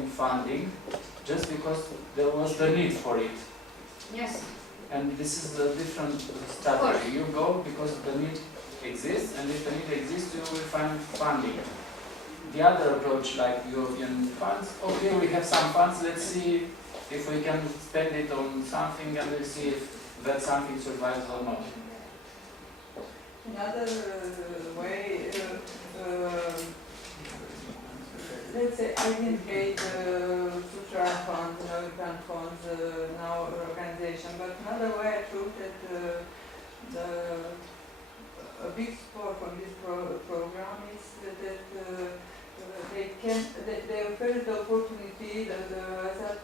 funding just because there was the need for it. Yes. And this is a different strategy. You go because the need exists, and if the need exists, you will find funding. The other approach, like European funds, okay, we have some funds, let's see if we can spend it on something, and we'll see if that something survives or not. Another way, let's say identify structural funds, European funds in our organization, but another way I looked at a big support from this program is that they offer the opportunity that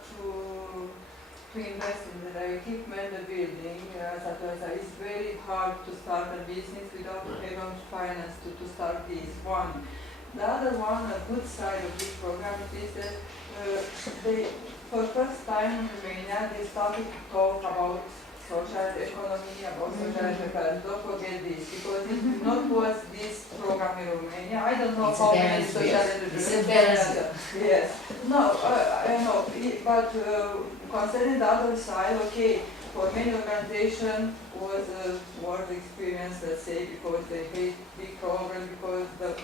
to invest in the equipment, the building, it's very hard to start a business without having finance to start this one. The other one, a good side of this program is that for the first time in Romania, they started to talk about social economy, about social enterprise. Don't forget this, because it not was this program in Romania. I don't know how many social enterprises. Yes. No, I know. But concerning the other side, okay, for many organizations was a worse experience, let's say, because they had big problem, because the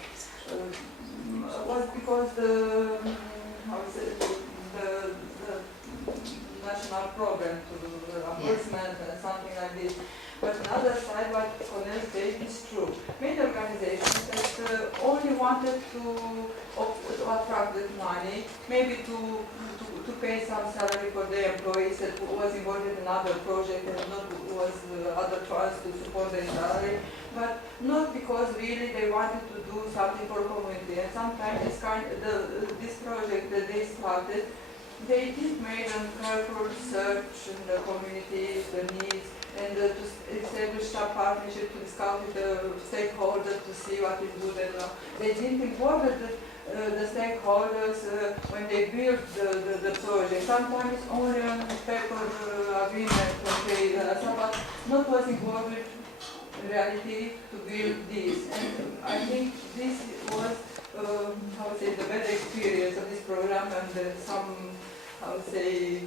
national problem to the reimbursement and something like this. But another side, what Cornel said is true. Many organizations that only wanted to attract the money, maybe to pay some salary for their employees that was involved in another project and not was other funds to support their salary, but not because really they wanted to do something for community. And sometimes this project that they started, they did make a careful search in the community, the needs, and to establish a partnership to discuss with the stakeholders to see what is good and not. They didn't involve the stakeholders when they built the project. Sometimes it's only on paper agreement, okay, but not was involved in reality to build this. And I think this was, how to say, the better experience of this program and some, how to say,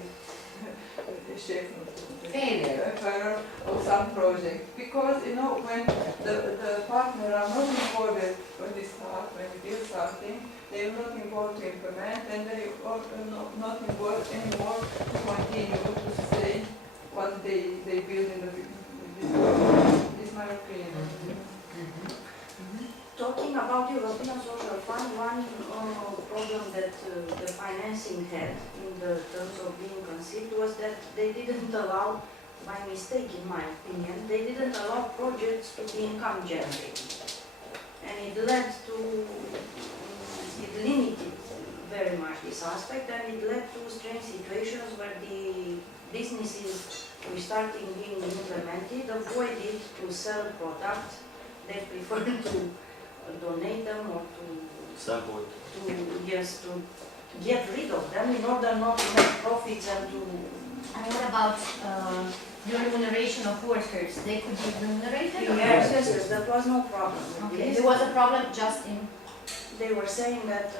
failure of some project. Because, you know, when the partner are not involved when they start, when they build something, they are not involved to implement, and they are not involved anymore to continue to sustain what they build in the this is my opinion. Talking about European Social Fund, one problem that the financing had in the terms of being conceived was that they didn't allow, by mistake in my opinion, they didn't allow projects to be income generating. And it led to, it limited very much this aspect, and it led to strange situations where the businesses starting being implemented avoided to sell products. They preferred to donate them or to sample it. To get rid of them in order not to make profits and to. And what about the remuneration of workers? They could be remunerated? Yes, that was no problem. Okay. There was a problem just in. They were saying that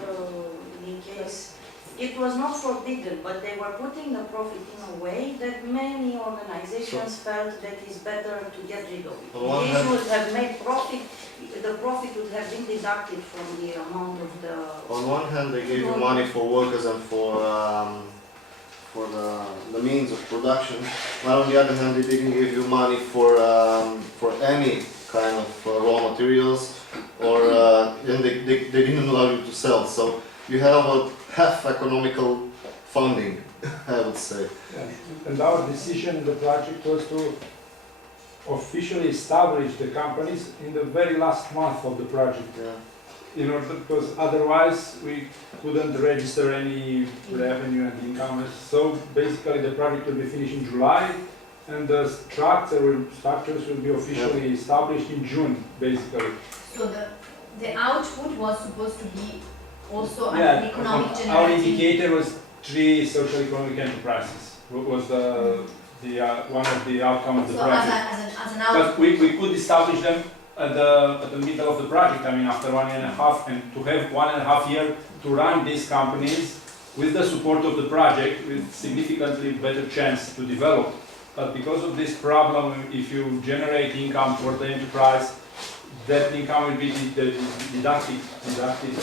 in case it was not forbidden, but they were putting the profit in a way that many organizations felt that it's better to get rid of it. This would have made profit, the profit would have been deducted from the amount of the... On one hand, they gave you money for workers and for the means of production, while on the other hand, they didn't give you money for any kind of raw materials, or and they didn't allow you to sell. So you had about half economical funding, I would say. Yeah. And our decision in the project was to officially establish the companies in the very last month of the project. Yeah. In order, because otherwise we couldn't register any revenue and income. So basically the project will be finished in July, and the structures will be officially established in June, basically. So the output was supposed to be also an economic generating. Our indicator was 3 social economic enterprises. Was one of the outcome of the project. As an output. But we could establish them at the middle of the project. I mean, after 1.5 years, and to have 1.5 years to run these companies with the support of the project, with significantly better chance to develop. But because of this problem, if you generate income for the enterprise, that income will be deducted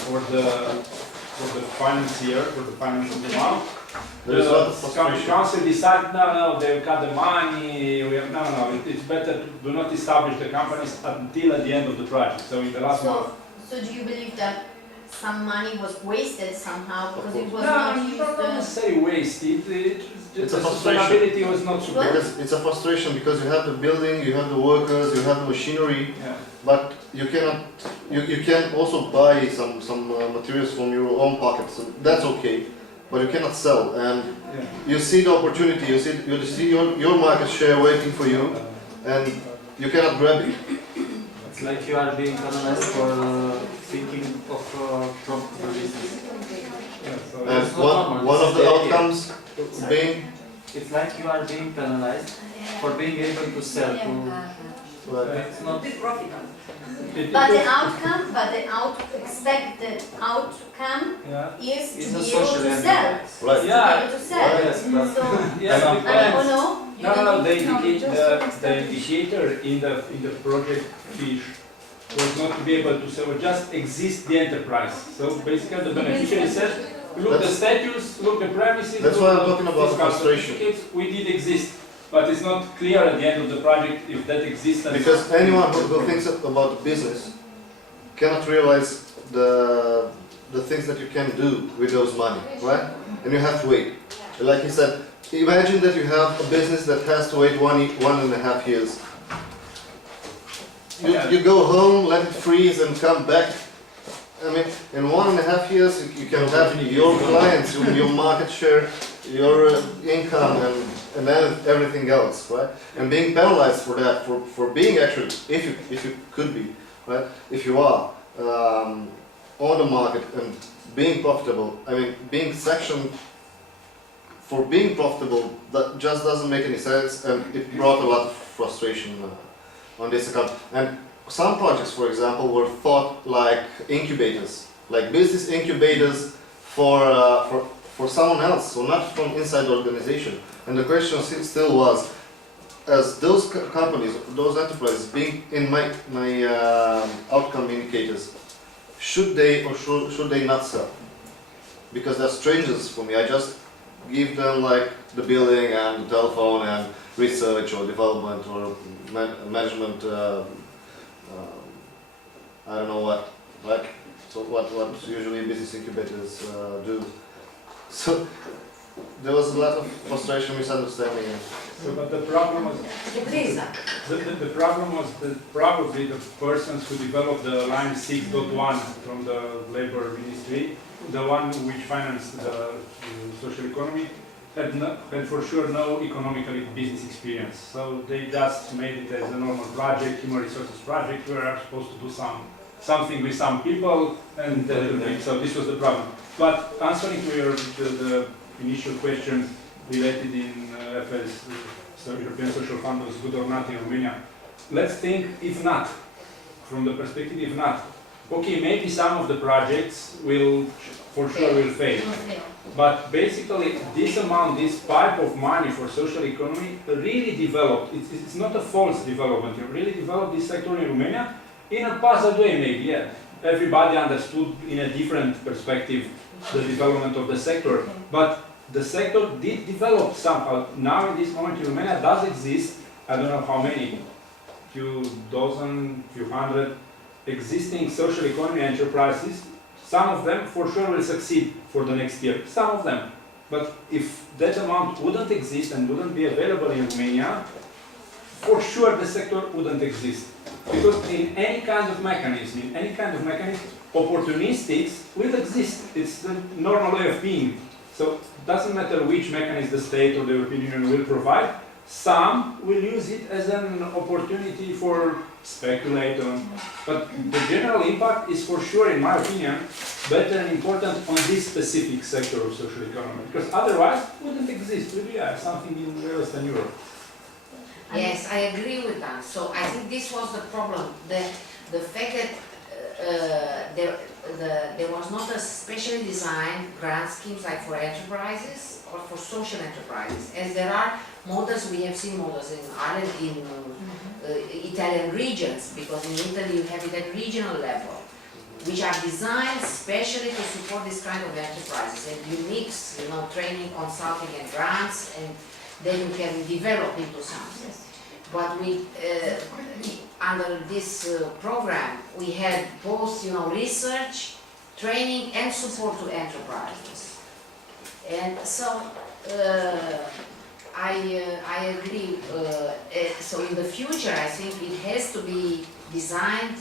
for the financier, for the financial amount. There's a lot of The frustration. council decided, no, they've got the money, it's better to do not establish the companies until at the end of the project, so in the last month. So do you believe that some money was wasted somehow because it was No, not it's used? not necessarily wasted, It's the a frustration. sustainability was not super. It's a frustration because you have the building, you have the workers, you have the machinery, Yeah. but you cannot. You can also buy some materials from your own pocket, so that's okay. But you cannot sell, and Yeah. you see the opportunity. You see your market share waiting for you, and you cannot grab it. It's like you are being penalized for thinking of profitable business. Yeah, so And It's not normal, one this of is the the idea. outcomes being It's like you are being penalized for being able to sell. It's not. Big profit. But the expected outcome Yeah. is It's to a be able social to sell. enterprise. right. To be Yeah. able to sell. Yes, but So, Yeah, oh because- no? You No, didn't- the indicator in the project fish was not to be able to sell, just exist the enterprise. So basically the beneficiary said, look the status, look the premises. That's look why I'm the talking about fiscal frustration. certificates. We did exist, but it's not clear at the end of the project if that existence. Because anyone who thinks about business cannot realize the things that you can do with those money, right? And you have to wait. Like he said, imagine that you have a business that has to wait 1.5 years. You go home, let it freeze, and come back. I mean, in 1.5 years, you can have your clients, your market share, your income, and then everything else, right? And being penalized for that, for being actually, if you could be, right? If you are on the market and being profitable, I mean, being sectioned for being profitable, that just doesn't make any sense, and it brought a lot of frustration on this account. And some projects, for example, were thought like incubators, like business incubators for someone else, so not from inside the organization. And the question still was, as those companies, those enterprises being in my outcome indicators, should they or should they not sell? Because they're strangers for me. I just give them like the building and the telephone and research or development or management. I don't know what, like, so what usually business incubators do. So there was a lot of frustration, misunderstanding. So, but the problem was, the problem was that probably the persons who developed the line 6.1 from the labor ministry, the one which financed the social economy, had for sure no economically business experience. So they just made it as a normal project, human resources project, where I'm supposed to do something with some people, and so this was the problem. But answering to the initial question related in FS, so European Social Fund was good or not in Romania, let's think if not, from the perspective if not. Okay, maybe some of the projects will fail. But basically, this amount, this pipe of money for social economy really developed. It's not a false development. It really developed this sector in Romania in a puzzled way, maybe. Yeah, everybody understood in a different perspective the development of the sector, but the sector did develop somehow. Now, in this moment, in Romania does exist. I don't know how many, few dozen, few hundred existing social economy enterprises. Some of them for sure will succeed for the next year, some of them. But if that amount wouldn't exist and wouldn't be available in Romania, for sure the sector wouldn't exist. Because in any kind of mechanism, opportunistics will exist. It's the normal way of being. So it doesn't matter which mechanism the state or the European Union will provide, some will use it as an opportunity for speculate on. But the general impact is for sure, in my opinion, better and important on this specific sector of social economy. Because otherwise, it wouldn't exist. We'd be something in Western Europe. Yes, I agree with that. So I think this was the problem. The fact that there was not a specially designed grant schemes like for enterprises or for social enterprises, as there are models, we have seen models in Ireland, in Italian regions, because in Italy you have it at regional level, which are designed specially to support this kind of enterprises, and you mix, you know, training, consulting and grants, and then you can develop into something. But we, under this program, we had both, you know, research, training and support to enterprises. And so, I agree, so in the future I think it has to be designed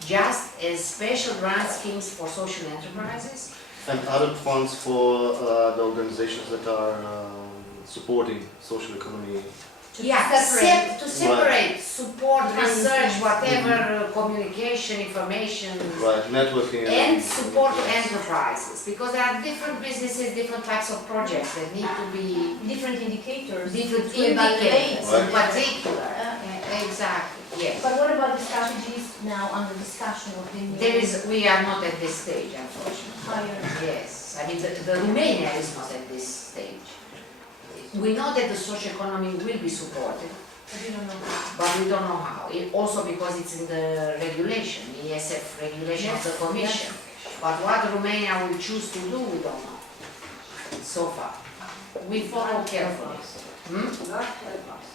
just as special grant schemes for social enterprises. And other funds for the organizations that are supporting social economy. Yeah, separate. to separate, support, Grant research, schemes. whatever, communication, information, Right, networking. and support to enterprises, because there are different businesses, different types of projects that need to be Different indicators. different to evaluate. indicators in Right. particular. Exactly, yes. But what about the strategies now under discussion of the new? There is, we are not at this stage, unfortunately. higher? Yes, I mean, the Romania is not at this stage. We know that the social economy will be supported, But you don't know how. but we don't know how. Also because it's in the regulation, the ESF regulation of the Commission. But what Romania will choose to do, we don't know so far. We follow carefully. Hmm? God help us.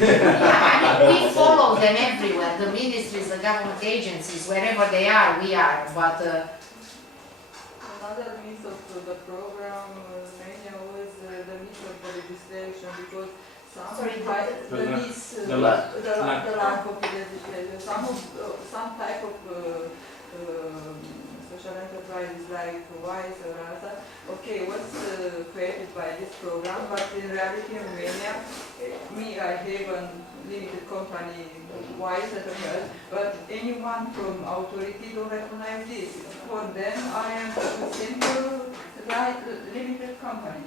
Yeah, I mean, we follow them everywhere, the ministries, the government agencies, wherever they are, we are, but Another means of the program, many always the means of the legislation, because some Sorry, type, the the lack- means, the lack. the lack of the legislation, some type of social enterprises like WISE or other, okay, was created by this program, but in reality in Romania, I have a limited company, WISE at first, but anyone from authority don't recognize this. For them, I am a simple, limited company.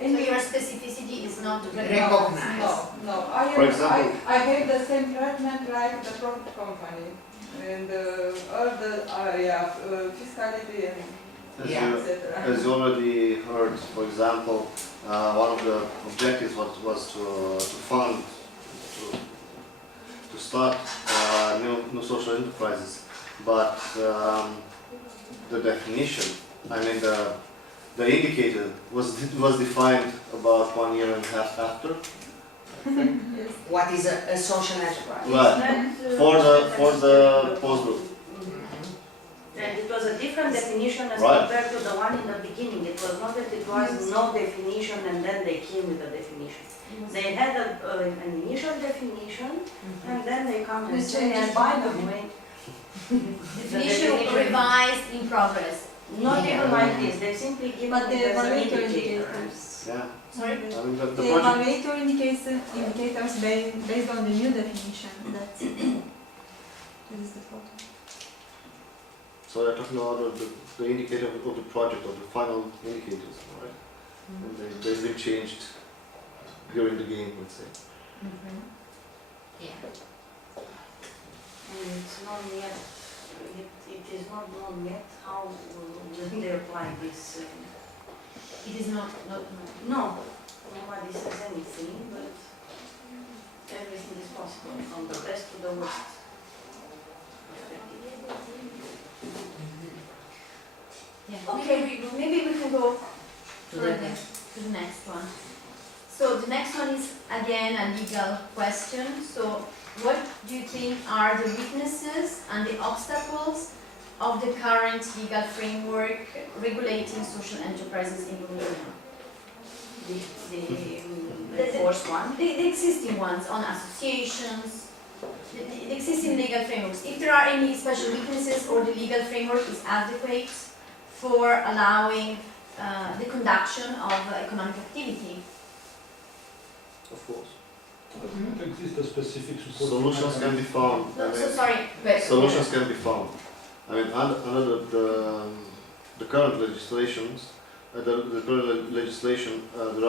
So your specificity is not Recognized. No, For example- I have the same treatment like the profit company. And all the fiscality and Yeah. etc. As you already heard, for example, one of the objectives was to fund, to start new social enterprises, but the definition, I mean the indicator was defined about 1.5 years after. what is a social enterprise? Right. For the postgroup. And it was a different definition as Right. compared to the one in the beginning. It was not that it was no definition and then they came with a definition. They had an initial definition and then they come and say, and by the way, Definition revised in progress. not Yeah. even like this, they simply give But it the as an evaluator indicator. indicators. Yeah. Sorry? I mean the The project. evaluator indicators based on the new definition. That's that is the photo. So they're talking about the indicator of the project, of the final indicators, right? And they've been changed during the game, let's say. Yeah. And it's not yet, it is not known yet how will they apply this. It is not, No, nobody says anything, but everything is possible, from the best to the worst. yeah. Okay, maybe we can go To the next. To the next one. So the next one is again a legal question. So what do you think are the weaknesses and the obstacles of the current legal framework regulating social enterprises in Romania? the first one. The existing ones on associations, the existing legal frameworks. If there are any special weaknesses or the legal framework is adequate for allowing the conduction of economic activity. Of course. Does not exist a specific support. Solutions can be found. I No, so mean, sorry, but solutions can be found. I mean, under the current legislations, there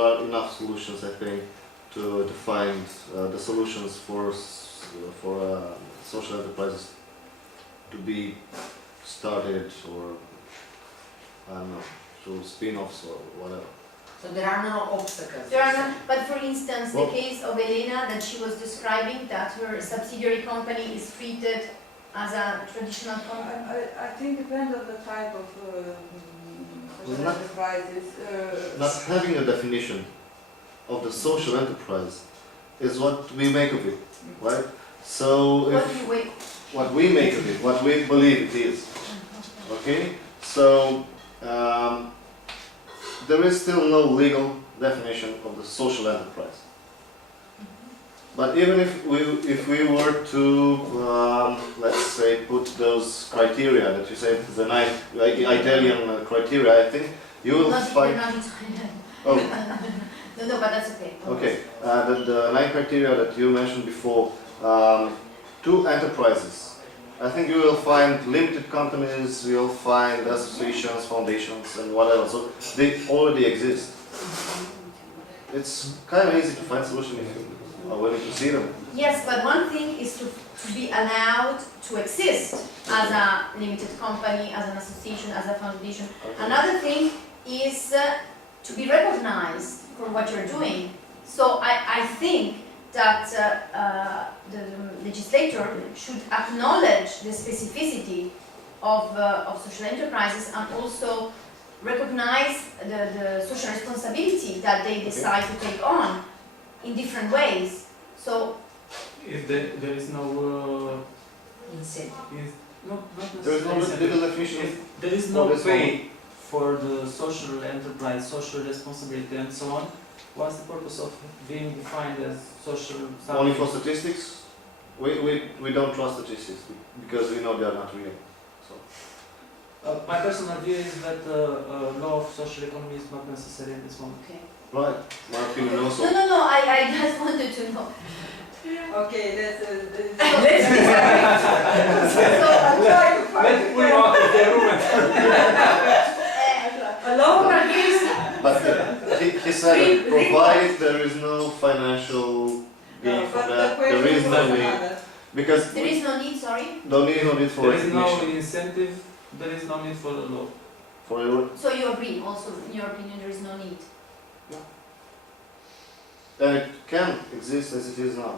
are enough solutions, I think, to find the solutions for social enterprises to be started, or I don't know, through spin-offs or whatever. So there are no obstacles. There are not, but for instance, the Well- case of Elena that she was describing, that her subsidiary company is treated as a traditional company. I think depends on the type of social Not- enterprises. Not having a definition of the social enterprise is what we make of it, right? So What if do you wait? what we make of it, what we believe it is, okay? So there is still no legal definition of the social enterprise. But even if we were to let's say put those criteria that you said, the 9 Italian criteria, I think you will Not, find. you're not Italian. Oh, No, but that's okay. okay. The 9 criteria that you mentioned before, 2 enterprises. I think you will find limited companies, you'll find associations, foundations, and whatever. So they already exist. It's kind of easy to find solution if you are willing to see them. Yes, but one thing is to be allowed to exist as a limited company, as an association, as a foundation. Another thing is to be recognized for what you're doing. So I think that the legislator should acknowledge the specificity of social enterprises and also recognize the social responsibility that they decide to take on in different ways. So If there is no, Incentive. not There is no necessarily legal definition. if there is for no this pay for the social enterprise, social responsibility and so on, what's the purpose of being defined as social Only for something? statistics? We don't trust statistics because we know they are not real. So My personal view is that law of social economy is not necessary at this moment. okay. right, my opinion also. No, I just wanted to know. Okay, let's So, I'll try to find Let's pull you out of the room. alone. But he said that provided there is no financial gain No, from but the that, there question is was no need. another. Because there is no need, sorry. no need for There is no recognition. incentive, there is no need for the law. For your, So you agree also, in your opinion, there is no need. and it can exist as it is now.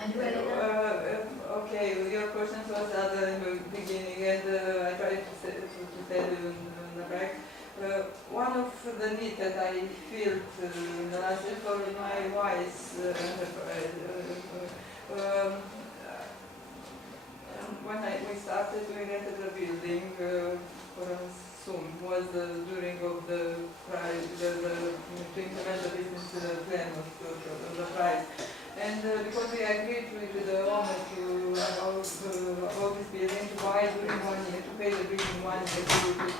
And you, Elena? Okay, your question was at the beginning, and I tried to tell you in the back. One of the needs that I feel in the last year for my wife's enterprise, when we started, we rented a building for us soon, was during of the price, to implement the business plan of the price. And because we agreed with the owner to about this building to buy during 1 year, to pay the bill in 1 year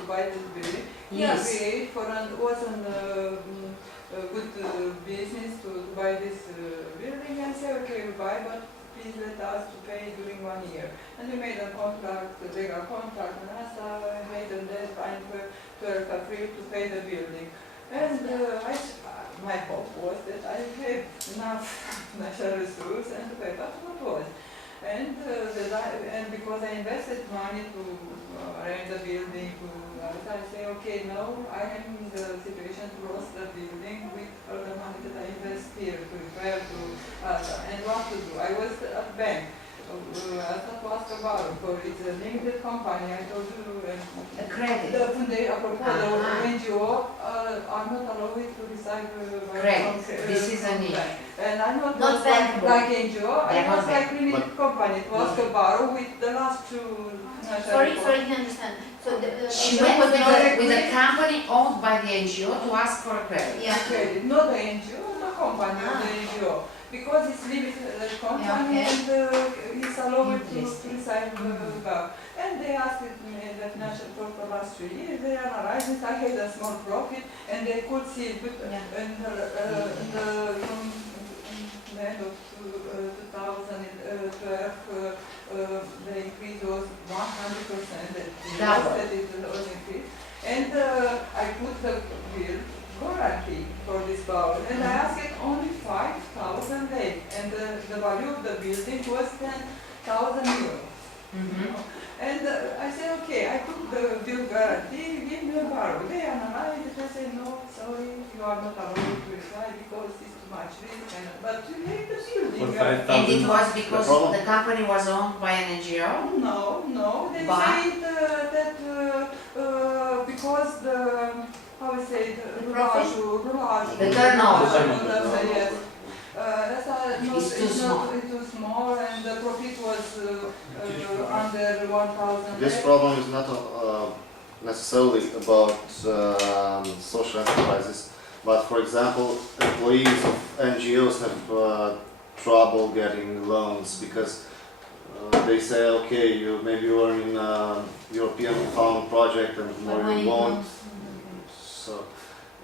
to buy this building, he Yes. agreed for wasn't a good business to buy this building, and said okay we buy, but please let us to pay during 1 year. And we made a contract, a legal contract, and I made a deadline for 12 April to pay the building. And my hope was that I have enough natural resources and to pay, but what was? And because I invested money to arrange the building, I say, okay, now I am in the situation to lose the building with all the money that I invest here to repair to and what to do. I was at bank. I thought to ask about it, for it's a limited company, I told you. A credit. The NGO are not allowed to receive Credit. This is a need. And I'm not Not bankable. like NGO, I They're was not like limited company. It was to borrow with the last 2 Sorry, I didn't understand. So the She NGO went was not, with a company owned by the NGO to ask for a credit. yeah. Credit, not the NGO, the company of the Ah. NGO. Because it's limited company Yeah, okay. and it's allowed to Interesting. receive back. And they asked me the financial for the last 3 years, they analyzed it, I had a small profit and they could see it. But Yeah. in the end of 2012, the increase was 100%. That it was increased. And I put the bill guarantee for this power, and I asked it only 5,000 lei, and the value of the building was 10,000 euros. Mhm. And I said, okay, I took the bill guarantee, give me a borrow. They analyzed it, I said, no, sorry, you are not allowed to reply because it's too much risk. But you make the building. For 5,000. And it was because The problem- the company was owned by an NGO? No, they But- said that because the, how we say, profit? The turnover. yes. That's not, It's too small. It's too small, and the profit was under 1,000. This problem is not necessarily about social enterprises, but for example, employees of NGOs have trouble getting loans because they say, okay, maybe you are in a European Fund project and more you won't. So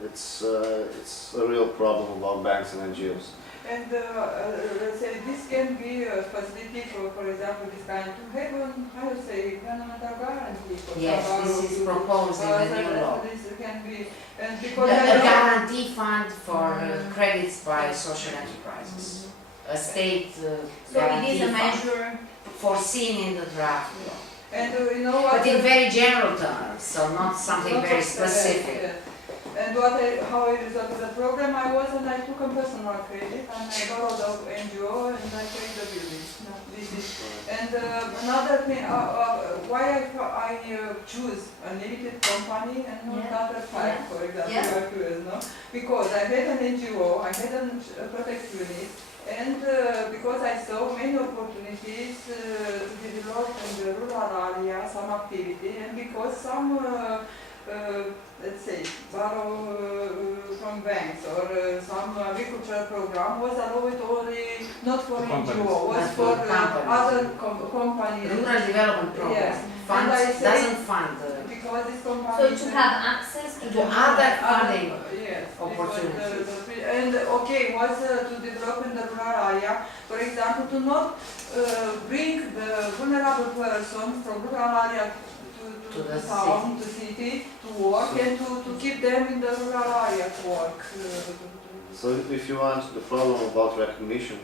it's a real problem about banks and NGOs. And let's say this can be a facility for example, this kind to have how you say, governmental guarantee. For Yes, this is proposed in the new law. This can be, and because A guarantee fund for credits by social enterprises. A state So it guarantee is a fund measure, foreseen in the draft law. and you know what? But in very general terms, so not something Not very of- specific. yes. And how I resolved the program, I was and I took a personal credit and I borrowed of NGO and I paid the building. No, this is. And another thing, why I choose a limited company and not Yeah. other type, for example, Yeah. RQS, no? Because I had an NGO, I had a protect unit, and because I saw many opportunities to develop in the rural area some activity, and because some let's say, borrow from banks or some agricultural program was allowed only not for Companies. NGO, was Not for for companies. other companies. Rural development program Yes. funds, And I say- doesn't fund Because this company. so to have access to to the other funding. Yes. opportunities. And okay, was to develop in the rural area, for example, to not bring the vulnerable person from rural area To the town, to city, to work, and to keep them in the rural area to work. So if you want the problem about recognition,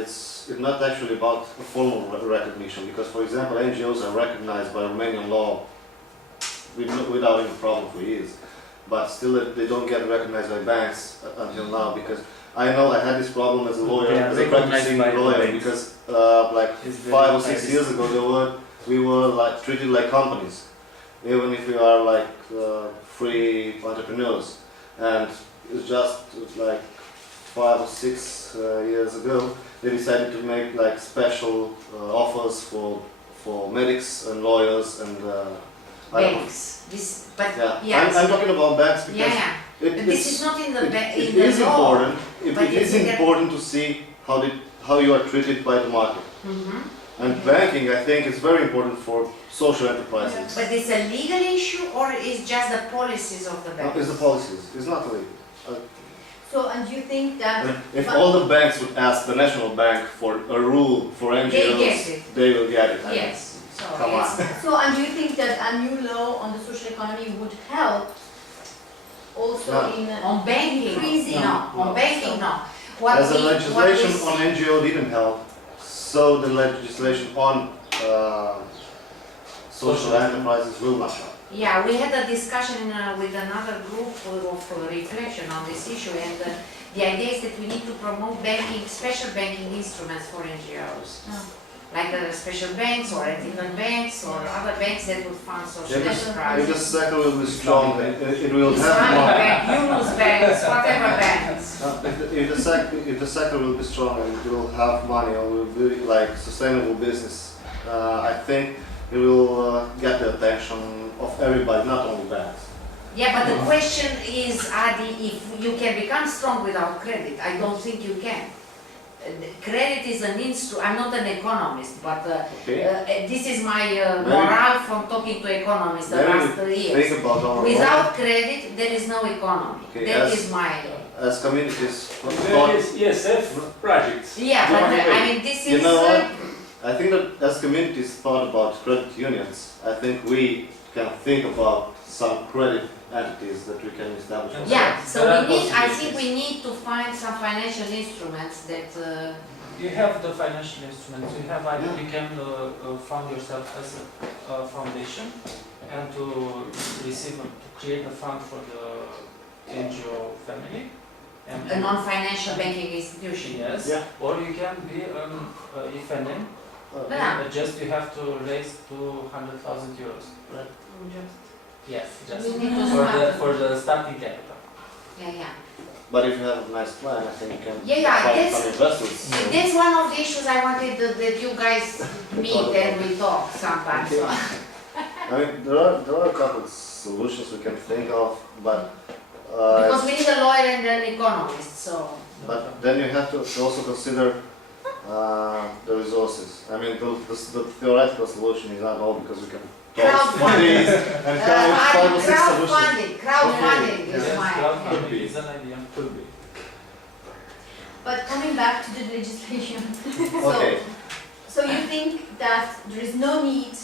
it's not actually about a formal recognition because, for example, NGOs are recognized by Romanian law without any problem for years, but still they don't get recognized by banks until now because I know I had this problem as a lawyer, They are as a practicing recognized by the lawyer, banks. because like It's very 5 or 6 nice. years ago we were like treated like companies, even if we are like free entrepreneurs, and it's just like 5 or 6 years ago they decided to make like special offers for medics and lawyers and I don't know. Banks. This, but Yeah, yes. I'm talking about banks Yeah, because yeah. it, But this it's- is not in the it in the is law. important. but It it's is in the- important to see how you are treated by the market. Mhm. And banking, I think, is very important for social enterprises. But it's a legal issue or is just the policies of the No, bank? it's the policies. It's not illegal. So, and you think that, If all the banks would ask the national bank for a rule for NGOs, get it. they will get it. I mean, Yes. So Come it's, on. so, and do you think that a new law on the social economy would help also No. in on banking, increasing? no. On No. banking, no. What As the we- what we legislation on see- NGO didn't help, so the legislation on social enterprises will not help. Yeah, we had a discussion with another group of reflection on this issue, and the idea is that we need to promote banking, special banking instruments for NGOs. Oh. Like special banks or ethical banks or other banks that would fund social If the enterprises. sector will be strong, it will have Islamic more. bank, Yunus banks, whatever banks. If the sector will be strong and it will have money or will be like sustainable business, I think it will get the attention of everybody, not only banks. Yeah, but the question is, Adi, if you can become strong without credit, I don't think you can. Credit is an instrument, I'm not an economist, but Okay. this is my morale from talking to economists the Maybe last Think years. about our Without credit, there is no economy. Okay, That as- is my... as communities. There is ESF projects. Yeah, but Wait, I mean, this you is... know what? I think that as communities thought about credit unions, I think we can think about some credit entities that we can establish. on Yeah, that. so There are we need, I think possibilities. we need to find some financial instruments that, You have the financial instruments, you have, Yeah. you can fund yourself as a foundation and to receive, to create a fund for the NGO family. And a non-financial banking institution. Yes, Yeah. or you can be an FNM, Yeah. just you have to raise 200,000 euros. Right? Yes, just We need to for start. for the starting capital. Yeah, yeah. But if you have a nice plan, I think you can Yeah, yeah, find that's- some investors. That's one of the issues I wanted that you guys meet and we talk sometimes. So. I mean, there are a couple of solutions we can think of, but Because we need a lawyer and an economist, so. but then you have to also consider the resources. I mean, the theoretical solution is not all because we can talk days and come with 5 or 6 solutions. Crowdfunding is Yes, fine. crowdfunding Could be. is an idea. Could be. But coming back to the legislation, Okay, so you think that there is no need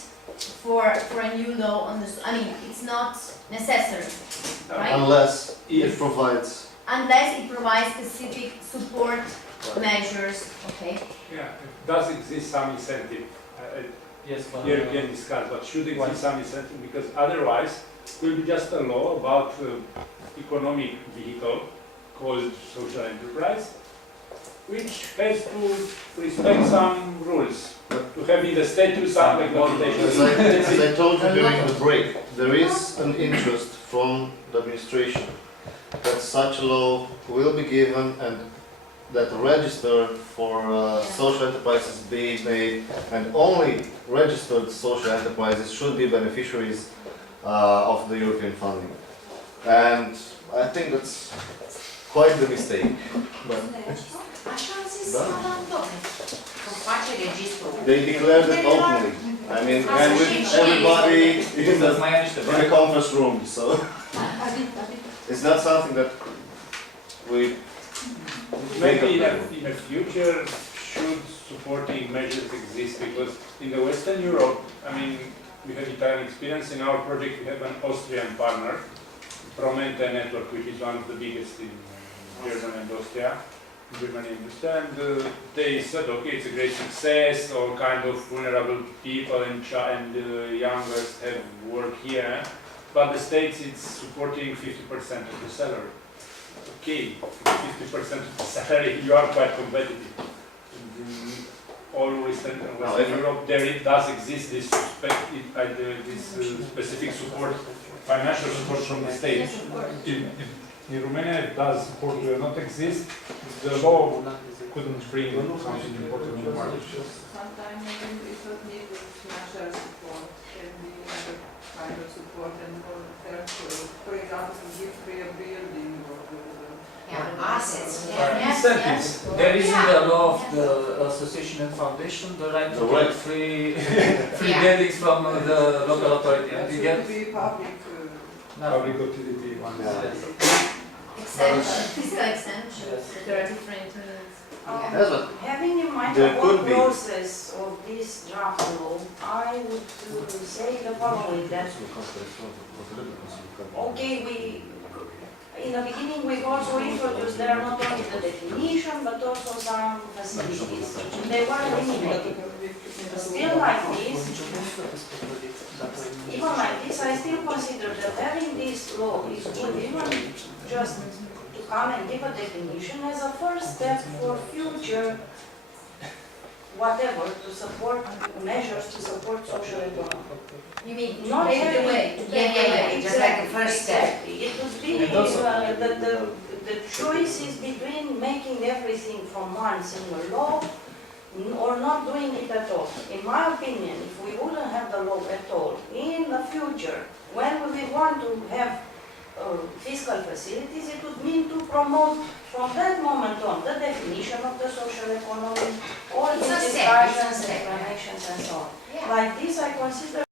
for a new law on this, I mean, it's not necessary, right? unless it If- provides. Unless it provides specific support measures, okay? Yeah, it does exist some incentive. Yes, for Here we can discuss, but should exist some incentive, because otherwise it will be just a law about economic vehicle called social enterprise, which has to respect some rules, to have in the statute some As regulations. I told you during the break, there is an interest from the administration that such a law will be given and that a register for social enterprises be made, and only registered social enterprises should be beneficiaries of the European funding. And I think that's quite the mistake. But Așa am zis la domnule. Să face registrul. they declared it openly. I mean, and with everybody in the, mai niște in the conference room, so it's not something that we Maybe in the future, should supporting measures exist, because in the Western Europe, I mean, we have Italian experience. In our project, we have an Austrian partner, Promente Network, which is one of the biggest in Germany and Austria. Germany and Austria, and they said, okay, it's a great success. All kind of vulnerable people and youngers have work here, but the states it's supporting 50% of the salary. Okay, 50% of the salary, you are quite competitive. In all Western Europe, there it does exist this specific support, financial support from the state. In Romania, it does support will not exist. The law couldn't bring something important on the market. Sometimes it doesn't need financial support, can be other kind of support and help, for example, to give free a building or Yeah, assets. Or Yeah. incentives. There is in the law of the association and foundation the right to The get right. free Yeah. buildings from the local authority. And you get should be public. Public utility one. Yes. Exemption, fiscal exemption, Yes. there are different means. That's what Having in mind There the could whole be. process of this draft law, I would say the following, that okay, in the beginning we've also introduced there not only the definition but also some facilities. They were eliminated. Still like this, even like this, I still consider that having this law is good, even just to come and give a definition as a first step for future whatever, to support measures to support social economy. You mean, Not pave the having- way, to pave the way. Just like the first step. Exactly. It would be, And also- the choice is between making everything from one single law or not doing it at all. In my opinion, if we wouldn't have the law at all, in the future, when we want to have fiscal facilities, it would mean to promote from that moment on the definition of the social economy, all It's the a step, discussions, it's a step. explanations and so on. Yeah. Like this, I consider